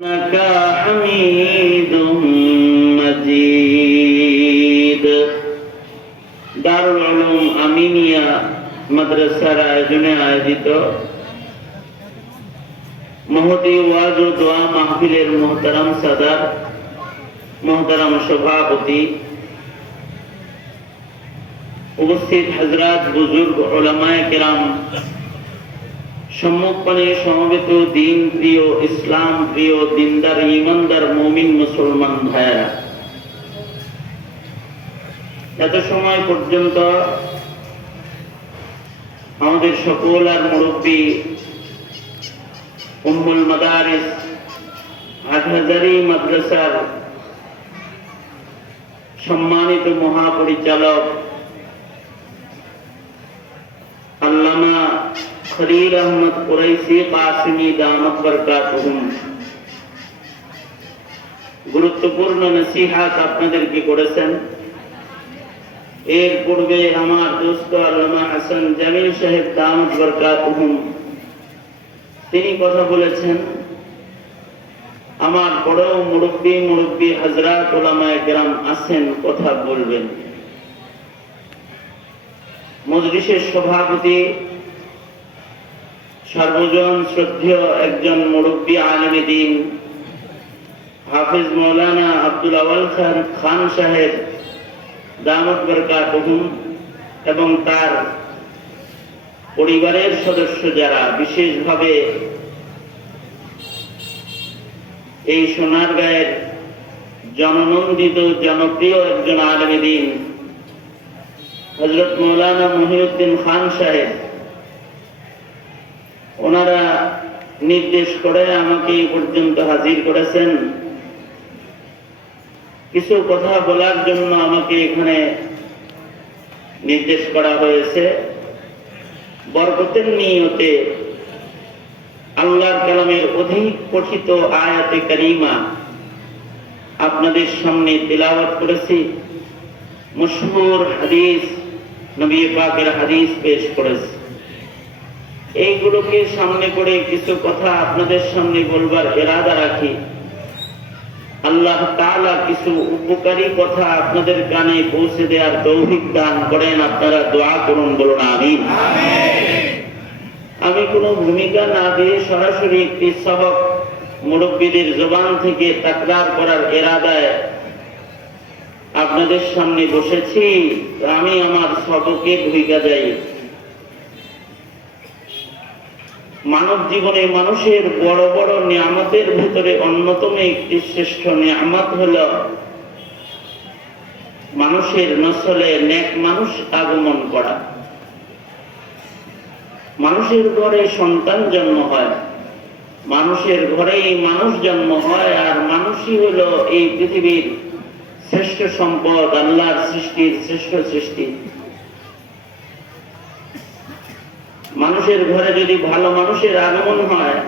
إنك حميد مجيد। দারুল উলুম আমিনিয়া মাদ্রাসার আয়োজনে আয়োজিত মহতী ওয়াজ ও দোয়া মাহফিলের মোহতারাম সাদার, মোহতারাম সভাপতি, উপস্থিত হযরত বুজুর্গ উলামায়ে কেরাম, সম্মুখপানে সমবেত দিন প্রিয়, ইসলাম প্রিয়, দিনদার, ইমানদার, মুমিন মুসলমান ভাইয়েরা, এত সময় পর্যন্ত আমাদের সকল আর মুরব্বী উম্মুল মাদারিস হাটহাজারী মাদ্রাসার সম্মানিত মহাপরিচালক আল্লামা খলিল আহমদ কুরাইশি কাসিমি দামাত বরকাতুহুম গুরুত্বপূর্ণ নসিহত আপনাদেরকে করেছেন। এর পূর্বে আমার দোস্ত আল্লামা হাসান জামিল সাহেব দামাত বরকাতুহুম তিনি কথা বলেছেন। আমার বড় মুরব্বী হযরত উলামায়ে কেরাম আছেন, কথা বলবেন। মজলিসের সভাপতি, সর্বজন শ্রদ্ধেয় একজন মুরব্বী আলেমে দ্বীন হাফেজ মাওলানা আব্দুল আউয়াল খান সাহেব দামাত বরকাতুহুম এবং তার পরিবারের সদস্য যারা, বিশেষভাবে এই সোনারগাঁয়ের জননন্দিত জনপ্রিয় একজন আলেমে দ্বীন হযরত মাওলানা মহিউদ্দিন খান সাহেব, ওনারা নির্দেশ করে আমাকে এই পর্যন্ত হাজির করেছেন। কিছু কথা বলার জন্য আমাকে এখানে নির্দেশ করা হয়েছে। বরকতের নিয়তে আল্লাহর কালামের অধিক পঠিত আয়াতে কারিমা আপনাদের সামনে তিলাওয়াত করেছি। মশহুর হাদিস, নবী পাকের হাদিস পেশ করেছি। এইগুলোকে সামনে করে কিছু কথা আপনাদের সামনে বলবার ইরাদা রাখি। আল্লাহ তাআলা কিছু উপকারী কথা আপনাদের কানে পৌঁছে দেওয়ার তৌফিক দান করেন। আপনারা দোয়া করুন, বলুন আমিন। আমি কোনো ভূমিকা না দিয়ে সরাসরি একটি সবক মুরব্বীদের জবান থেকে তাকরার করার ইরাদায় আপনাদের সামনে বসেছি। আমি আমার সবকে ভূমিকা যাই। মানব জীবনে মানুষের বড় বড় নিয়ামতের ভিতরে অন্যতম একটি শ্রেষ্ঠ নিয়ামত হল মানুষের নসলে নেক মানুষ আগমন করা। মানুষের ঘরে সন্তান জন্ম হয়, মানুষের ঘরেই মানুষ জন্ম হয়, আর মানুষই হল এই পৃথিবীর শ্রেষ্ঠ সম্পদ, আল্লাহর সৃষ্টির শ্রেষ্ঠ সৃষ্টি। মানুষের ঘরে যদি ভালো মানুষের আগমন হয়,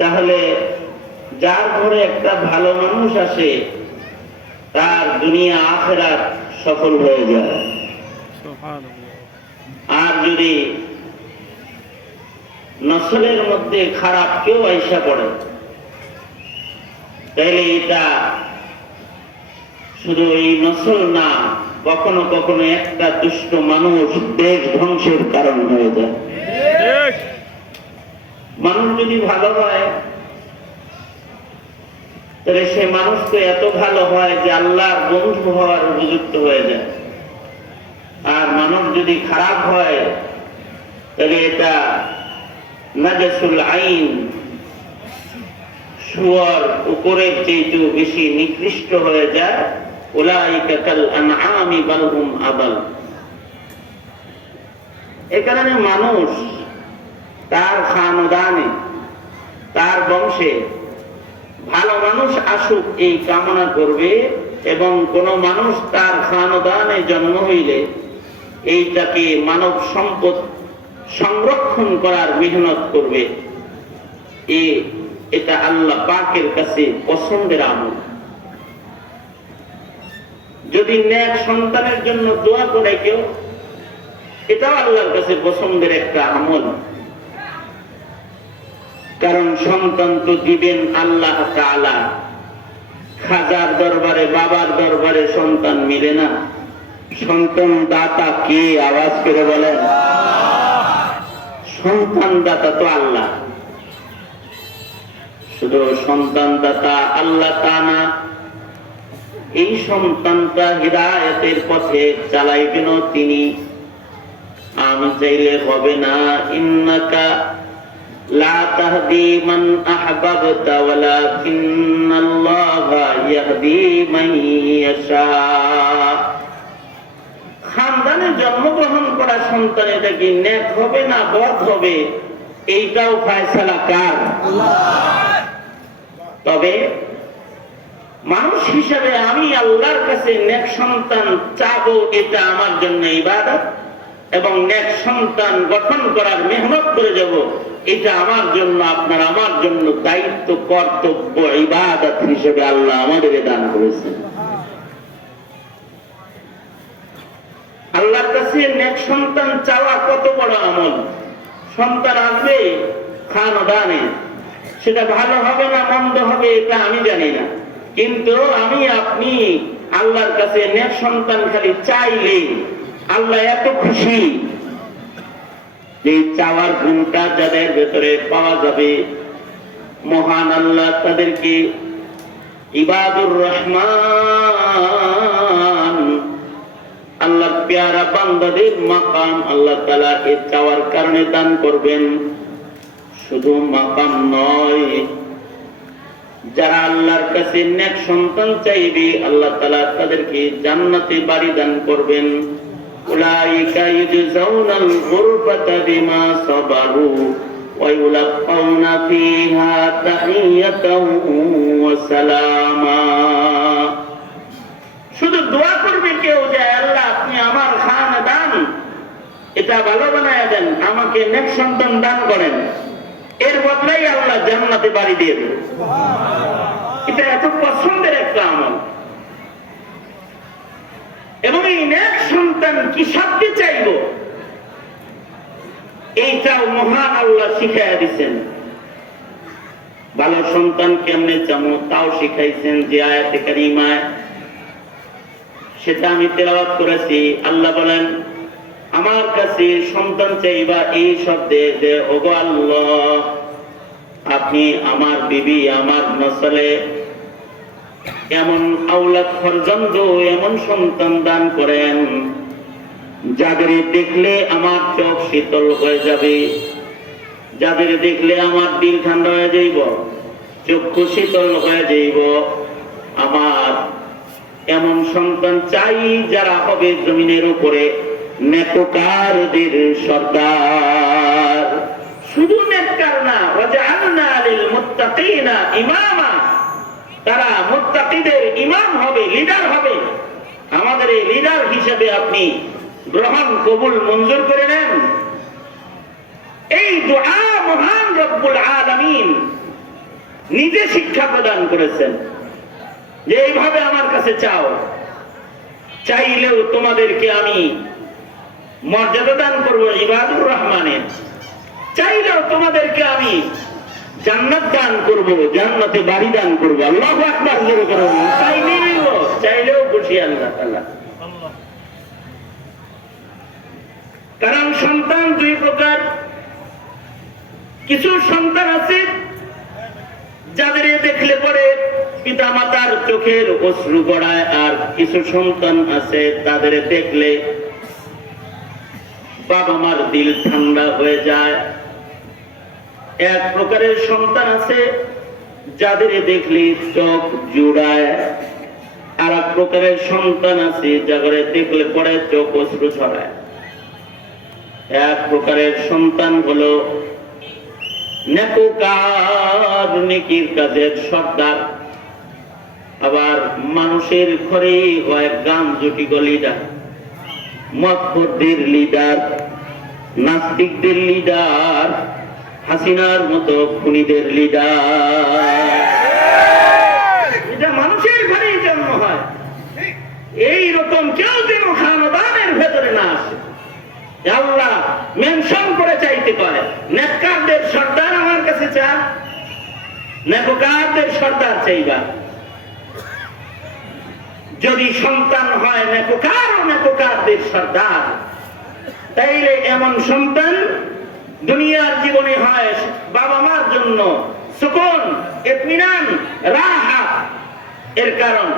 তাহলে যার ঘরে একটা ভালো মানুষ আসে তার দুনিয়া আখিরাত সফল হয়ে যায়। আর যদি নসলের মধ্যে খারাপ কেউ আইসা পড়ে, তাহলে এটা শুধু এই নসল না, কখনো কখনো একটা দুষ্ট মানুষ দেশ ধ্বংসের কারণ হয়ে যায়। মানুষ যদি ভালো হয়, তাহলে সে মানুষ তো এত ভালো হয় যে আল্লাহর বন্ধু হওয়ার উপযুক্ত হয়ে যায়। আর মানুষ যদি খারাপ হয়, তাহলে এটা নাজাসুল আইন, শুয়োর উপরের চেয়েও বেশি নিকৃষ্ট হয়ে যায়। উলাইকা কাল আনআমি বাল হুম আদাল। এই কারণে মানুষ তার খানদানে, তার বংশে ভালো মানুষ আসুক এই কামনা করবে, এবং কোন মানুষ তার খানদানে জন্ম হইলে এইটাকে মানব সম্পদ সংরক্ষণ করার মেহনত করবে। এটা আল্লাহ পাকের কাছে পছন্দের আমল। যদি নেক সন্তানের জন্য দোয়া করে কেউ, এটাও আল্লাহর কাছে পছন্দের একটা আমল। কারণ সন্তান তো দিবেন আল্লাহ তাআলা। খাজার দরবারে, বাবার দরবারে সন্তান মিলে না। সন্তান দাতা কে? আওয়াজ করে বলেন। সন্তান দাতা তো আল্লাহ। শুধু সন্তান দাতা আল্লাহ তা না, এই সন্তানটা হিদায়াতের পথে চালাইবেন তিনি। আমি চাইলে হবে না। ইন্নাকা লা তাহদি মান আহবাবতা ওয়ালাকিন্নাল্লাহা ইয়াহদি মান ইয়াশা। খানদানে জন্মগ্রহণ করা সন্তান এটা কি নেক হবে না বদ হবে, এইটাও ফয়সালা কার? তবে মানুষ হিসাবে আমি আল্লাহর কাছে নেক সন্তান চাবো, এটা আমার জন্য ইবাদত, এবং নেক সন্তান গঠন করার মেহনত করে যাব, এটা আমার জন্য, আপনার আমার জন্য দায়িত্ব, কর্তব্য, ইবাদত হিসেবে আল্লাহ আমাদের দান করেছেন। আল্লাহর কাছে নেক সন্তান চাওয়া কত বড় আমল। সন্তান আসবে খানদানে, সেটা ভালো হবে না মন্দ হবে এটা আমি জানি না, কিন্তু আমি আপনি আল্লাহর কাছে নেক সন্তান খালি চাইলে আল্লাহ এত খুশি যে চাওয়ার গুণটা যাদের ভেতরে পাওয়া যাবে, মহান আল্লাহ তাদেরকে ইবাদুর রহমান, আল্লাহ প্যারা বান্দাদের মাকাম আল্লাহ তাআলা এই চাওয়ার কারণে দান করবেন। শুধু মাকাম নয়, যারা আল্লাহর কাছে নেক সন্তান চাইবে আল্লাহ তাআলা তাদেরকে জান্নাতে বাড়ি দান করবেন। উলাইকা ইউজাউনাল গুরফাতা বিমা সাবারু ওয়া ইউলাকাউনা ফিহা তাহিয়াতাও ওয়া সালামা। শুধু দোয়া করবে কেউ যে আল্লাহ আপনি আমার খানদান এটা ভালো বানায় দেন, আমাকে নেক সন্তান দান করেন, এর বদলাই আল্লাহ জান্নাতে বাড়ি দিয়ে দেন। এটা এত পছন্দের একটা আমল। এবং এই নেক সন্তান কি শব্দে চাইব, এইটাও মহান আল্লাহ শিখাইয়া দিচ্ছেন। ভালো সন্তান কেমনে চামো তাও শিখাইছেন যে আয়াতে কারিমায়, সেটা আমি তেলাওয়াত করেছি। আল্লাহ বলেন আমার কাছে সন্তান চাইবা এই শব্দে যে ওগো আল্লাহ আপনি আমার বিবি আমার নসলে এমন আওলাদ ফরজন্দ এমন সন্তান দান করেন যাদের দেখলে আমার চোখ শীতল হয়ে যাবে, যাদের দেখলে আমার দিল ঠান্ডা হয়ে যাইব, চক্ষু শীতল হয়ে যাইব। আমার এমন সন্তান চাই যারা হবে জমিনের উপরে নেককারদের সর্দার। শুধু নেককার না, ওয়াজআলনা লিল মুত্তাকিনা ইমামা, তারা মুত্তাকিদের ইমাম হবে, লিডার হবে। আমাদের এই লিডার হিসেবে আপনি গ্রহণ কবুল মঞ্জুর করে নেন। এই দুআ মহান রব্বুল আলামিন নিজে শিক্ষা প্রদান করেছেন যে এইভাবে আমার কাছে চাও, চাইলেও তোমাদেরকে আমি মর্যাদা দান করবো ইবাদুর রহমানের, চাইলেও তোমাদেরকে আমি জান্নাত দান করব, জান্নাতে বাড়ি দান করবো। আল্লাহু আকবার জোরে করো। চাইলেও খুশি আল্লাহ তাআলা। কারণ সন্তান দুই প্রকার। কিছু সন্তান আছে যাদের দেখলে পরে পিতা মাতার চোখের অশ্রু গড়ায়, আর কিছু সন্তান আছে তাদের দেখলে বাবা মার দিল ঠান্ডা হয়ে যায়। এক প্রকারের সন্তান আছে যাদের দেখলে চোখ জুড়ায়, আর এক প্রকারের সন্তান আছে যাদের দেখলে পরে চোখ অশ্রু ঝরায়। এক প্রকারের সন্তান হলো নেককার, নেকির কাজের সর্দার। আবার মানুষের ঘরে হয় গান জুটি লিডার, মতখোরদের লিডার, নাস্তিকদের লিডার, হাসিনার মতো খুনিদের লিডার। এটা মানুষের ঘরেই জন্ম হয়। এই রকম কেউ যেন খানদানের ভেতরে না আসে। আল্লাহ মেনশন করে চাইতে পারে। নেককারদের সর্দার আমার কাছে চা, নেককারদের সর্দার চাইবা। যদি সন্তান হয় নেককার ও নেককারদের সর্দার, তাইলে এমন সন্তান দুনিয়ার জীবনে হয় বাবা মার জন্য সুকুন, ইতমিনান, রাহাত এর কারণ,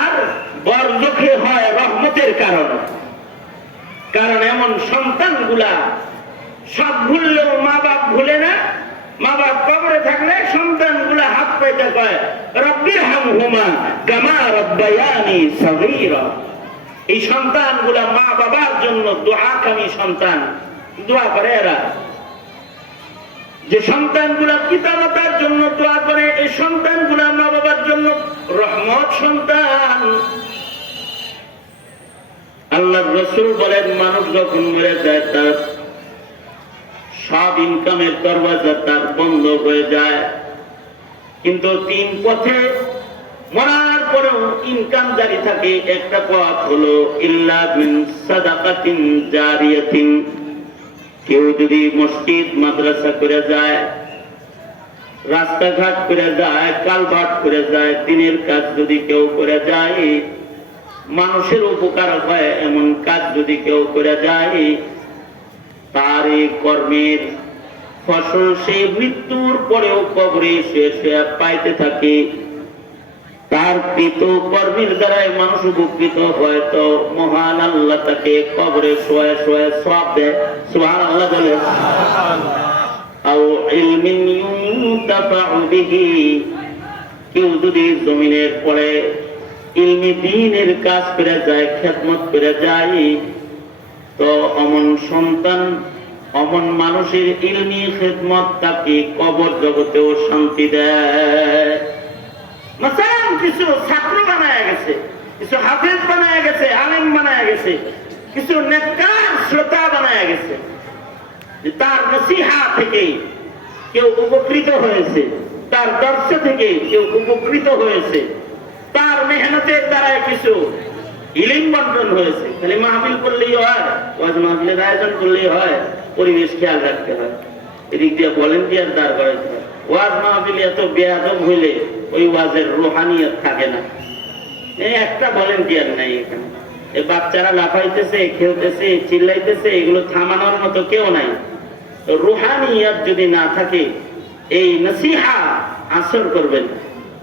আর বরজখে হয় রহমতের কারণ। কারণ এমন সন্তানগুলা সব ভুললেও মা বাপ ভুলে না। মা বাপ কবরে থাকলে সন্তানগুলা হাত পাইতে কয় রব্বিরহামহুমা কামা রাব্বায়ানি সগীরা। এই সন্তানগুলা মা বাবার জন্য দোয়াকামী সন্তান, দোয়া করে এরা। যে সন্তানগুলা পিতামাতার জন্য দোয়া করে, এই সন্তানগুলা মা বাবার জন্য রহমত সন্তান। আল্লাহর রাসূল বলেন, মানুষ যখন মরে যায় তার সব ইনকামের দরওয়াজা তার বন্ধ হয়ে যায়, কিন্তু তিন পথে মরার পরেও ইনকাম জারি থাকে। একটা পথ হলো ইল্লা মিন সাদাকাতিন জারিয়াতিন। কেউ যদি মসজিদ মাদ্রাসা করে যায়, রাস্তাঘাট করে যায়, কালভার্ট করে যায়, দিনের কাজ যদি কেউ করে যায়, মানুষের উপকার হয় এমন কাজ যদি কেউ করে যায়, তার এই কর্মের ফসল সে মৃত্যুর পরেও কবরে সে পাইতে থাকে। তার কৃত কর্মের দ্বারাই মানুষ উপকৃত হয়, তো মহান আল্লাহ তাকে কবরে শোয়া শোয়া সওয়াব দেয়। সুবহানাল্লাহ বলে। আও ইলমিন ইউনতাফাউ বিহি, কেউ যদি জমিনের পরে ইলমি দ্বীনের কাজ করে যায়, খেদমত করে যায়, তো অমন সন্তান, অমন মানুষের ইলমি খেদমত তাকে কবর জগতেও শান্তি দেয়। মাসালান কিছু ছাত্র বানায় গেছে, কিছু হাফেজ বানায় গেছে, আলেম বানায় গেছে, কিছু নেককার শ্রোতা বানায় গেছে। তার নসিহা থেকে কেউ উপকৃত হয়েছে, তার দর্শ থেকে কেউ উপকৃত হয়েছে, তার মেহনতের দ্বারা কিছু ইলম বন্টন হয়েছে। খালি মাহফিল করলেই হয়, ওয়াজ মাহফিলের আয়োজন করলেই হয়, পরিবেশ খেয়াল রাখতে হয়, এদিক দিয়ে ভলেন্টিয়ার দাঁড় করাইতে হয়। ওয়াজ মাহফিল এত বেয়াদব হইলে ওই ওয়াজের রুহানিয়ত থাকে না। একটা ভলেন্টিয়ার নাই এখানে। এই বাচ্চারা লাফাইতেছে, খেলতেছে, চিল্লাইতেছে, এগুলো থামানোর মতো কেউ নাই। তো রুহানিয়ত যদি না থাকে, এই নসিহা আসর করবে না,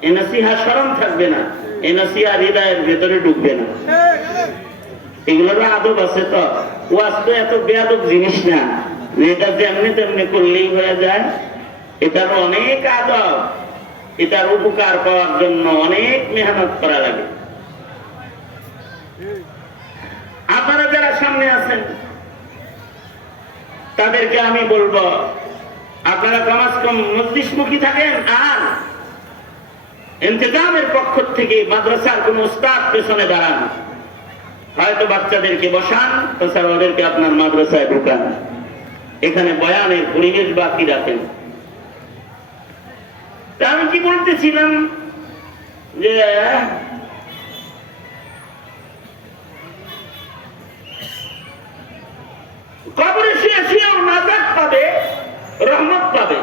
এই নসিহা স্মরণ থাকবে না, এই নসিহা হৃদয়ের ভেতরে ঢুকবে না। এগুলোর আদব আছে। তো ওয়াজ তো এত বেয়াদব জিনিস না, এটা যেমনি তেমনি করলেই হয়ে যায়। এটার অনেক আদব, এটার উপকার পাওয়ার জন্য অনেক মেহনত করা লাগে। আপনারা যারা সামনে আছেন তাদেরকে আমি বলবো, আপনারা কমাস কম মজলিসমুখী থাকেন, আর ইন্তেজামের পক্ষ থেকে মাদ্রাসার কোন উস্তাদ পেছনে দাঁড়ান, হয়তো বাচ্চাদেরকে বসান, তাছাড়া ওদেরকে আপনার মাদ্রাসায় ঢুকান, এখানে বয়ানের পরিবেশ বাকি রাখেন। আমি কি বলতেছিলাম যে কবরে শুয়েও নাজাত পাবে, রহমত পাবে।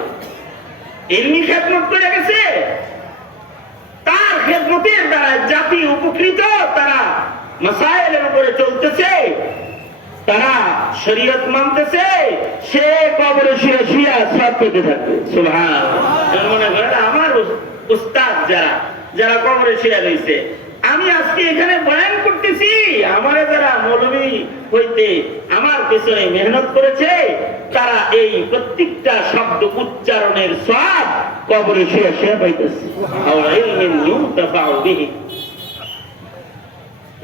ইলমি খেদমত করে গেছে, তার খেদমতের দ্বারা জাতি উপকৃত, তারা মাসাইলের উপরে চলতেছে, তারা শরীয়ত মানতেছে, সে কবরে শুয়ে শুয়ে সব পেতে থাকবে। সুবহানাল্লাহ। মনে করেন আমার উস্তাদ যারা যারা কবরে শুয়ে রয়েছে, আমি আজকে এখানে বয়ান করতেছি, আমার যারা মৌলবী হইতে আমার পেছনে মেহনত করেছে, তারা এই প্রত্যেকটা শব্দ উচ্চারণের সওয়াব কবরে শুয়ে শুয়ে পাইতেছে।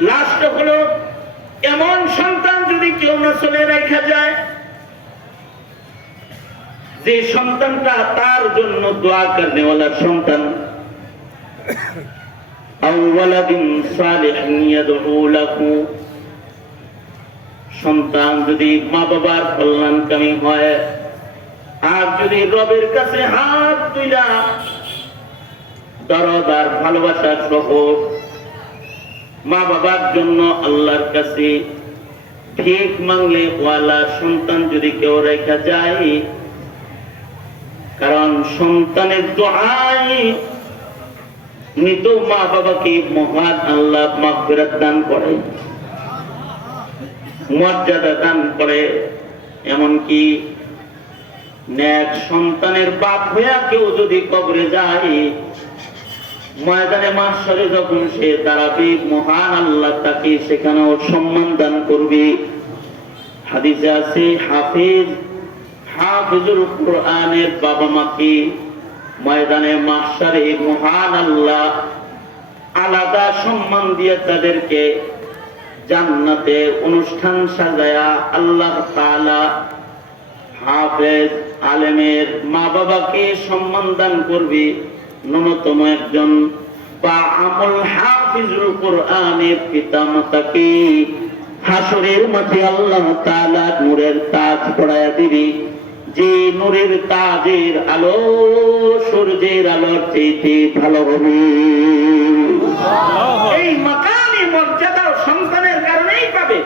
লাস্ট হলো এমন সন্তান যদি কেউ নসলে রেখা যায়, যে সন্তানটা তার জন্য দোয়া করনেওয়ালা সন্তান, সন্তান যদি মা বাবার কল্যাণকামী হয়, আর যদি রবের কাছে হাত তুইলা দরদ আর ভালোবাসা সহ মা বাবার জন্য আল্লাহর কাছে ঠিক মাংলে ওয়ালা সন্তান যদি কেউ রেখা যায়, কারণ সন্তানের দোয়াই মৃত মা বাবাকে মহান আল্লাহ মাগফিরাত দান করে, মর্যাদা দান করে। এমনকি নেক সন্তানের বাপ হইয়া কেউ যদি কবরে যায়, ময়দানে মাহশরে যখন সে দাঁড়াবে, মহান আল্লাহ তাকে সেখানেও সম্মান দান করবে। হাদিসে আছে হাফিজুল কুরআনের বাবা মাকে ময়দানে মাহশরে মহান আল্লাহ আলাদা সম্মান দিয়ে তাদেরকে জান্নাতে অনুষ্ঠান সাজায়া আল্লাহ তাআলা হাফেজ আলেমের মা বাবাকে সম্মান দান করবে। ন্যূনতম একজন বা আমল হাফিজুল কুরআনের পিতা মাতাকে হাসরের মাঠে আল্লাহ তাআলা নূরের তাজ পরায়া দিবে, যে নূরের তাজের আলো সূর্যের আলোর চেয়ে ভালো হবে। এই মাকামি মর্যাদা সন্তানের কারণেই পাবে।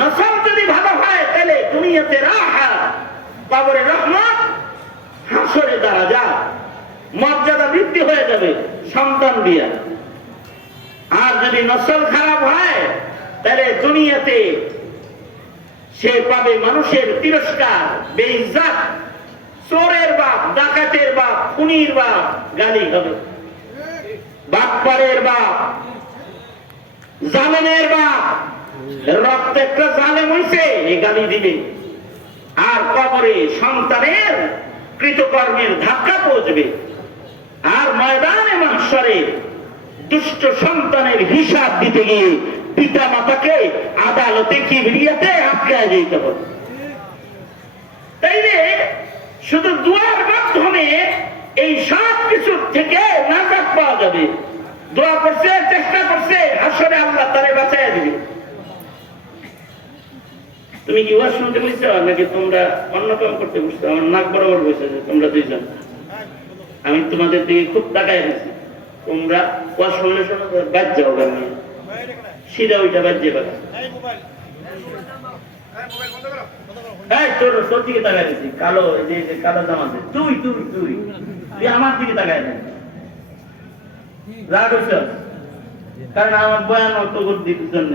নসল যদি ভালো হয় তাহলে দুনিয়াতে রাহাত, কবরে রহমত, হাসরে দারাজাত, মর্যাদা বৃদ্ধি হয়ে যাবে সন্তান দিয়া। আর যদি নসল খারাপ হয় তাহলে দুনিয়াতে সে পাবে মানুষের তিরস্কার, বেইজ্জত, চোরের বাপ, ডাকাতের বাপ, খুনির বাপ গালি হবে, বাটপারের বাপ, জালেমের বাপ, রক্ত একটা জালেম হইছে এই গালি দিবে। আর কবরে সন্তানের কৃতকর্মের ধাক্কা পৌঁছবে। আর ময়দানে মাহশরে দুষ্ট সন্তানের হিসাব দিতে গিয়ে পিতা মাতাকে আদালতে কিবরিয়াতে আটকায় যেতে হবে। তাইলে শুধু দোয়ার মাধ্যমে এই সব কিছু থেকে নাজাত পাওয়া যাবে। দোয়া করছে, চেষ্টা করছে, হাসরে আল্লাহ তারে বাঁচাইয়া দিবে। তুমি কি ওয়াজ শুনতে বলছো নাকি তোমরা অন্য কাম করতে বসছো? আমার নাক বরাবর বসে তোমরা দুইজন। আমি তোমাদের দিকে খুব তাকায় দিচ্ছি। তোমরা ওয়াজ শুনলে শোনো, বাদ যাও গান সিধা ওইটা বাদ যাবে। তোর দিকে তাকায় দিচ্ছি, কালো যে কালো জামাতে তুই তুই তুই তুই আমার দিকে তাকায় দেয় রাগ হচ্ছে, কারণ আমার বয়ান অত দিকের জন্য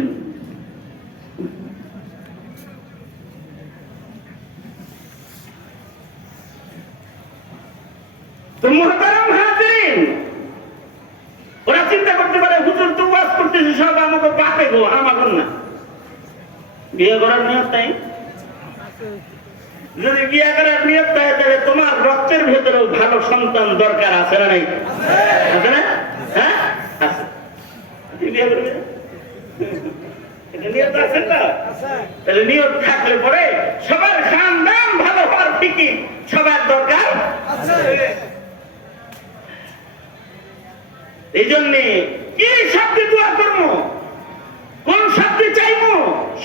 ওরা চিন্তা করতে পারে হুজুর তো ওয়াজ করতেছে সব আমাকে বাপে গো, আমাকে না। বিয়ে করার নিয়ত তাই, যদি বিয়ে করার নিয়ত থাকে তাহলে তোমার রক্তের ভেতরেও ভালো সন্তান দরকার আছে না নাই? আছে না? হ্যাঁ আছে। বিয়ে করবে নিয়ত আছে না? তাহলে নিয়ত থাকলে পরে সবার খানদান ভালো হওয়ার ঠিকই সবার দরকার আছে। এই জন্যে কি শব্দে দোয়া করবো, কোন শব্দে চাইবো,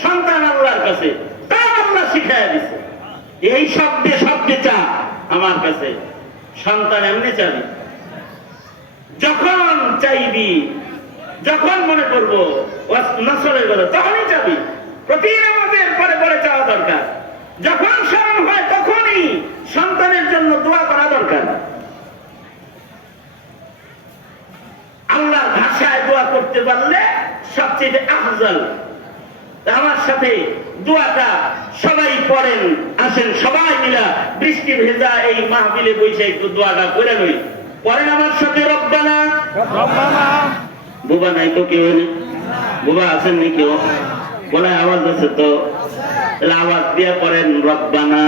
সন্তান আল্লাহর কাছে তা আল্লাহ শিখাইয়া দিচ্ছে। এই শব্দে চা আমার কাছে, সন্তান এমনি চাবি। যখন চাইবি, যখন মনে করবো নসলের কথা, তখনই চাবি। প্রতি নামাজের পরে পরে চাওয়া দরকার। যখন স্মরণ হয় তখনই সন্তানের জন্য দোয়া করা দরকার। আল্লাহর ভাষায় দোয়া করতে পারলে সবচেয়ে আফজল। আমার সাথে দোয়াটা সবাই পড়েন, আসেন সবাই মিলা বৃষ্টি ভেজা এই মাহফিলে বসে একটু দোয়াটা করে লই। পড়েন আমার সাথে রব্বানা। বুবা নাই তো কেউ নেই? বুবা আছেন নি কেউ? বলে আওয়াজ আছে তো? তাহলে আওয়াজ দিয়ে পড়েন রব্বানা।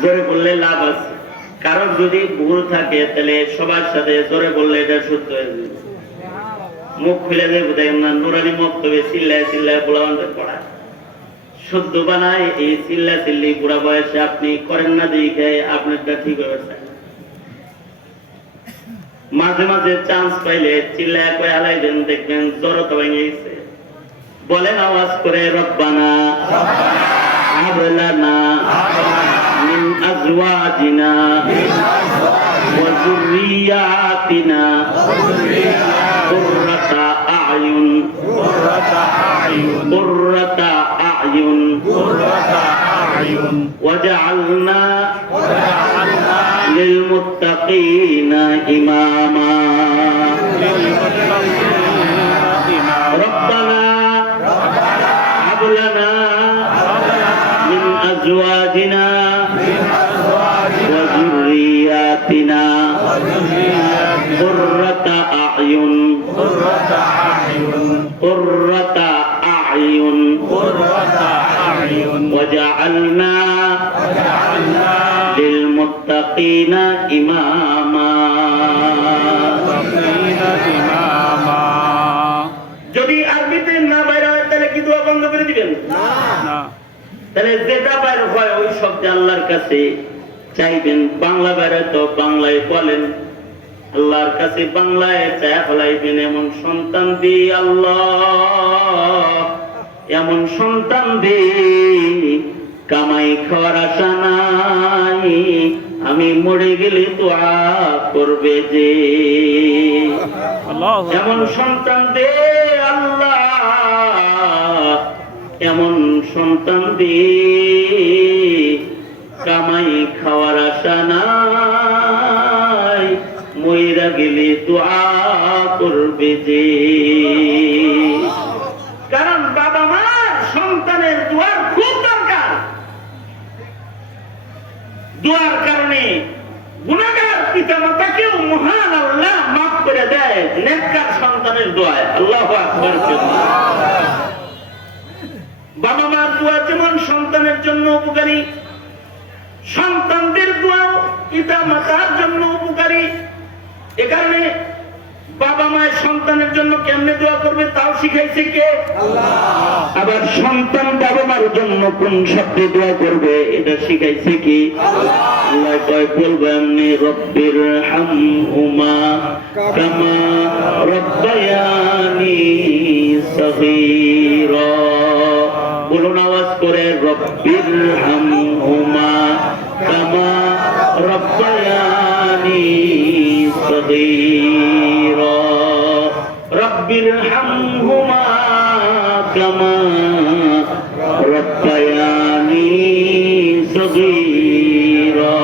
জোরে বললে লাভ আছে। কারণ যদি ভুল থাকে তাহলে সবার সাথে জোরে বললে এটা শুদ্ধ হয়ে যাবে। মুখ খুলে দেয় বোধহয় না, নুরানি মক্তবে চিল্লায় চিল্লায় পোলাবানদের পড়ায় শুদ্ধ বানায়। এই চিল্লা চিল্লি বুড়া বয়সে আপনি করেন না, দেখে আপনারটা ঠিক হয়েছে। মাঝে মাঝে চান্স পাইলে চিল্লায় কয়ে আলাই দেন, দেখবেন জড়তা ভেঙে গেছে। বলেন আওয়াজ করে রব্বানা হাবলানা মিন আজওয়াজিনা ওয়া যুররিয়াতিনা কুররাতা আয়ুন قرة أعين وجعلنا للمتقين إماما ربنا هب لنا من أزواجنا وذرياتنا قرة أعين وجعلنا للمتقين إماما যদি আরবিতে না বাইরে হয় তাহলে কি দোয়া বন্ধ করে দিবেন না, তাহলে যেটা বাইরে হয় ওই শব্দ আল্লাহর কাছে চাইবেন। বাংলা বাইরে তো বাংলায় বলেন, আল্লাহর কাছে বাংলায় চায়া ফেলাইবেন এমন সন্তান দি আল্লাহ, এমন সন্তান দি কামাই খাওয়ার আশা নাই, আমি মরে গেলে দোয়া করবে যে এমন সন্তান দে আল্লাহ, এমন সন্তান দে কামাই খাওয়ার আশা নাই, মইরা গেলে দোয়া করবে যে। কারণ বাবা মার সন্তানের দোয়ার খুব দরকার। দোয়ার কারণে গুনাহগার পিতামাতাকেও মহান আল্লাহ মাফ করে দেয় নেককার সন্তানের দোয়ায়। আল্লাহু আকবার। বাবা মার দোয়া যেমন সন্তানের জন্য উপকারী, সন্তানদের দোয়াও পিতা মাতার জন্য উপকারী। এ কারণে বাবা মায়ের সন্তানের জন্য কেমনে দোয়া করবে তাও শিখাইছে কে? আল্লাহ। আবার সন্তান বাবা মার জন্য কোন শব্দে দোয়া করবে এটা শিখাইছে কি? আল্লাহ। আল্লাহ কয় বলবেন রব্বির হামহুমা কামা রব্বায়ানি সগীরা। বলুন আওয়াজ করে, রব্বির হামহুমা কামা রব্বায়ানি সগীরা। রব্বির হামহুমা কামা রব্বায়ানি সগীরা।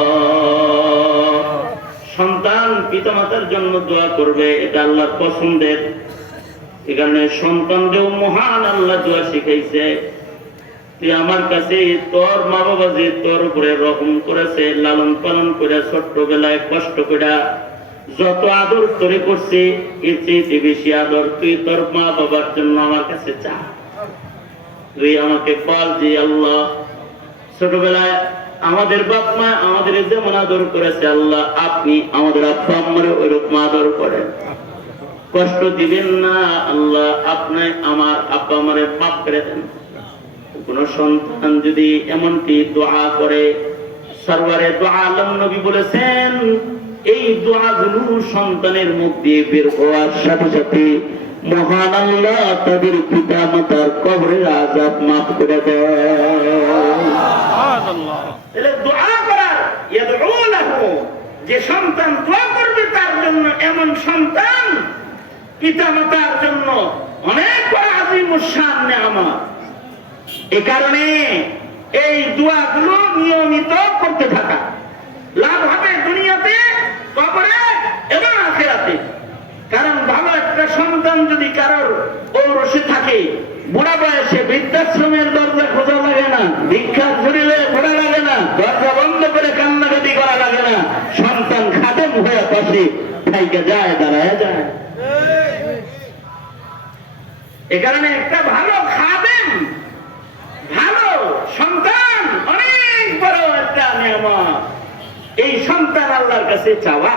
সন্তান পিতামাতার জন্য দোয়া করবে, এটা আল্লাহর পছন্দের। এখানে সন্তানদেরও মহান আল্লাহ দোয়া শিখাইছে। তুই আমার কাছে তোর মা বাবা যে তোর উপরে রহম করেছে, লালন পালন করে ছোট্টবেলায় কষ্ট করে যত আদর তোরে করছে, এর চেয়ে বেশি আদর তুই তোর মা বাবার জন্য আমার কাছে চা। তুই আমাকে বল যে আল্লাহ ছোটবেলায় আমাদের বাপ মা আমাদের যেমন আদর করেছে, আল্লাহ আপনি আমাদের আব্বা আম্মারে ওইরকম আদর করেন, কষ্ট দিবেন না আল্লাহ, আপনি আমার আব্বা আম্মারে মাফ করে দেন। কোন সন্তান যদি এমনটি দোয়া করে, সরওয়ারে দো আলম নবী বলেছেন এই দোয়াগুলো সন্তানের মুখ দিয়ে বের হওয়ার সাথে সাথে মহান আল্লাহ তাদের পিতা মাতার কবরের আযাব মাফ করে দেয়। তাহলে দোয়া করার ইয়াদউ লাহু, যে সন্তান দোয়া করবে তার জন্য, এমন সন্তান পিতা মাতার জন্য অনেক বড় আযীমুশ শান নেয়ামত। এ কারণে এই দোয়াগুলো নিয়মিত করতে থাকা, লাভ হবে দুনিয়াতে, কবরে এবং আখিরাতে। কারণ ভালো একটা সন্তান যদি কারোর ঔরসে থাকে, বুড়া বয়সে বৃদ্ধাশ্রমের দরজা খোঁজা লাগে না, ভিক্ষা ঝুড়িলে ঘোরা লাগে না, দরজা বন্ধ করে কান্নাকাটি করা লাগে না, সন্তান খাদেম হয়ে পাশে থাইকা যায়, দাঁড়ায় যায়। এ কারণে একটা ভালো খাদেম, ভালো সন্তান অনেক বড় একটা নিয়ামত। এই সন্তান আল্লাহর কাছে চাওয়া।